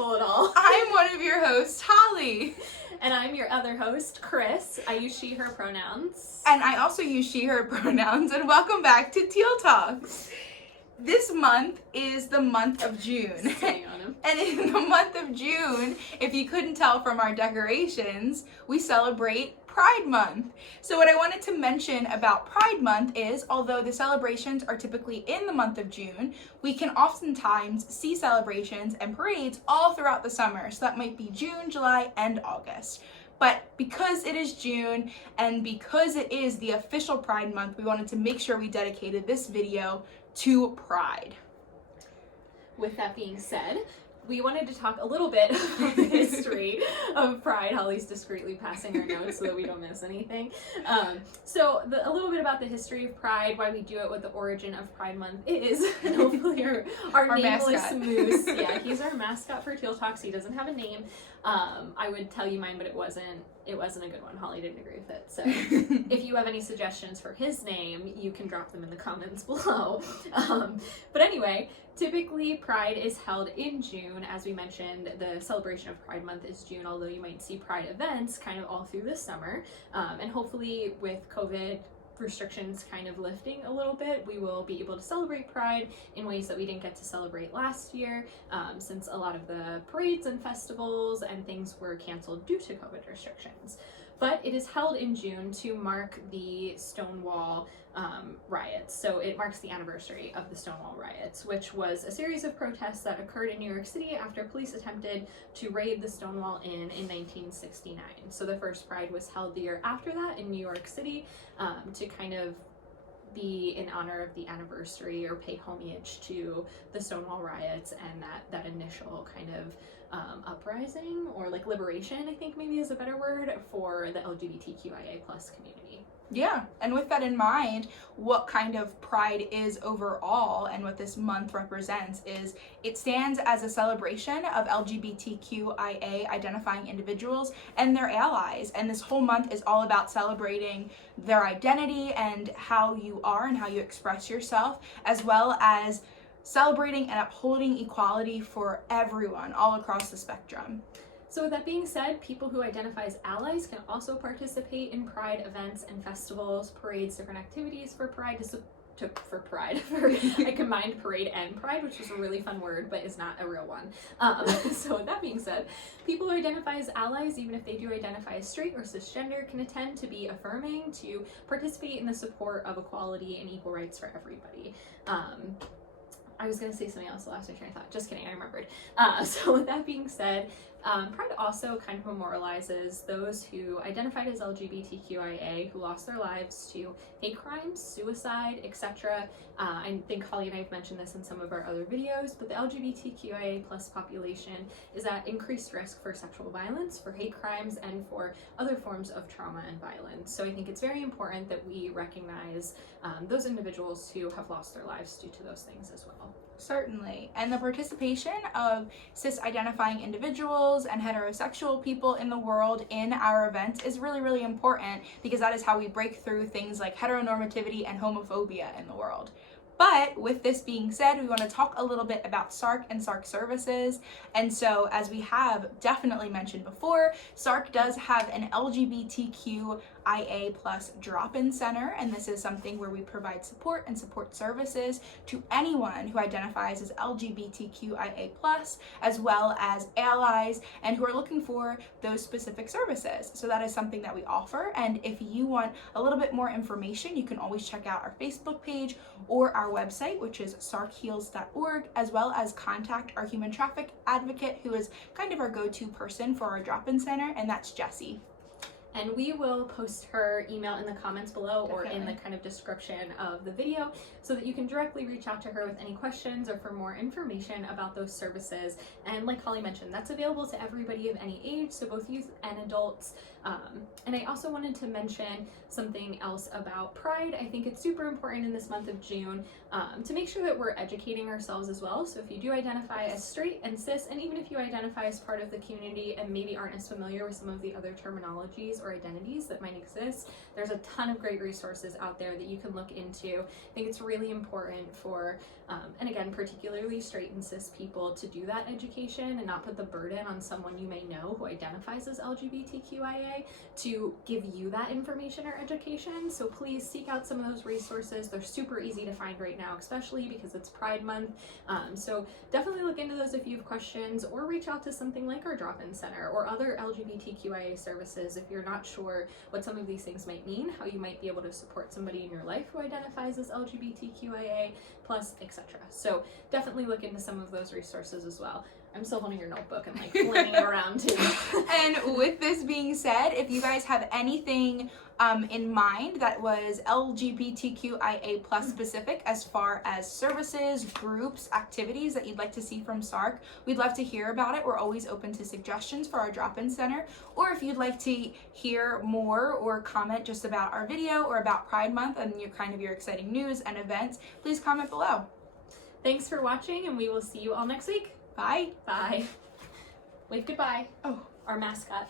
stressful at all. I'm one of your hosts, Holly. And I'm your other host, Chris. I use she, her pronouns. And I also use she, her pronouns. And welcome back to Teal Talks. This month is the month of June. And in the month of June, if you couldn't tell from our decorations, we celebrate Pride Month. So what I wanted to mention about Pride Month is, although the celebrations are typically in the month of June, we can oftentimes see celebrations and parades all throughout the summer. So that might be June, July, and August. But because it is June and because it is the official Pride Month, we wanted to make sure we dedicated this video to Pride. With that being said, we wanted to talk a little bit of the history of Pride. Holly's discreetly passing our notes so that we don't miss anything. A little bit about the history of Pride, why we do it, what the origin of Pride Month is, and hopefully our nameless mascot. Moose. Yeah, he's our mascot for Teal Talks. He doesn't have a name. I would tell you mine, but it wasn't a good one. Holly didn't agree with it. So if you have any suggestions for his name, you can drop them in the comments below. But anyway, typically Pride is held in June. As we mentioned, the celebration of Pride Month is June, although you might see Pride events kind of all through the summer. And hopefully with COVID restrictions kind of lifting a little bit, we will be able to celebrate Pride in ways that we didn't get to celebrate last year, since a lot of the parades and festivals and things were canceled due to COVID restrictions. But it is held in June to mark the Stonewall riots. So it marks the anniversary of the Stonewall riots, which was a series of protests that occurred in New York City after police attempted to raid the Stonewall Inn in 1969. So the first Pride was held the year after that in New York City, to kind of be in honor of the anniversary or pay homage to the Stonewall riots and that initial kind of uprising, or like liberation, I think maybe is a better word, for the LGBTQIA plus community. Yeah, and with that in mind, what kind of Pride is overall and what this month represents is it stands as a celebration of LGBTQIA identifying individuals and their allies. And this whole month is all about celebrating their identity and how you are and how you express yourself, as well as celebrating and upholding equality for everyone all across the spectrum. So with that being said, people who identify as allies can also participate in Pride events and festivals, parades, different activities for Pride I combined parade and Pride, which is a really fun word, but is not a real one. So with that being said, people who identify as allies, even if they do identify as straight or cisgender, can attend to be affirming, to participate in the support of equality and equal rights for everybody. I was going to say something else, the last my train of thought. Just kidding, I remembered. So with that being said, Pride also kind of memorializes those who identified as LGBTQIA, who lost their lives to hate crimes, suicide, etc. I think Holly and I have mentioned this in some of our other videos, but the LGBTQIA plus population is at increased risk for sexual violence, for hate crimes, and for other forms of trauma and violence. So I think it's very important that we recognize those individuals who have lost their lives due to those things as well. Certainly. And the participation of cis-identifying individuals and heterosexual people in the world in our events is really, really important, because that is how we break through things like heteronormativity and homophobia in the world. But with this being said, we want to talk a little bit about SARCC and SARCC services. And so, as we have definitely mentioned before, SARCC does have an LGBTQIA plus drop-in center, and this is something where we provide support and support services to anyone who identifies as LGBTQIA plus, as well as allies, and who are looking for those specific services. So that is something that we offer, and if you want a little bit more information, you can always check out our Facebook page or our website, which is sarcheals.org, as well as contact our human traffic advocate, who is kind of our go-to person for our drop-in center, and that's Jessie. And we will post her email in the comments below. Definitely. Or in the kind of description of the video, so that you can directly reach out to her with any questions or for more information about those services. And like Holly mentioned, that's available to everybody of any age, so both youth and adults. And I also wanted to mention something else about Pride. I think it's super important in this month of June to make sure that we're educating ourselves as well. So if you do identify as straight and cis, and even if you identify as part of the community and maybe aren't as familiar with some of the other terminologies or identities that might exist, there's a ton of great resources out there that you can look into. I think it's really important for, and again, particularly straight and cis people, to do that education and not put the burden on someone you may know who identifies as LGBTQIA to give you that information or education. So please seek out some of those resources. They're super easy to find right now, especially because it's Pride Month. So definitely look into those if you have questions, or reach out to something like our drop-in center or other LGBTQIA services if you're not sure what some of these things might mean, how you might be able to support somebody in your life who identifies as LGBTQIA+, etc. So definitely look into some of those resources as well. I'm still holding your notebook and like flinging it around too. And with this being said, if you guys have anything in mind that was LGBTQIA+ specific as far as services, groups, activities that you'd like to see from SARCC, we'd love to hear about it. We're always open to suggestions for our drop-in center. Or if you'd like to hear more or comment just about our video or about Pride Month and your exciting news and events, please comment below. Thanks for watching, and we will see you all next week. Bye. Bye. Wave goodbye. Oh. Our mascot.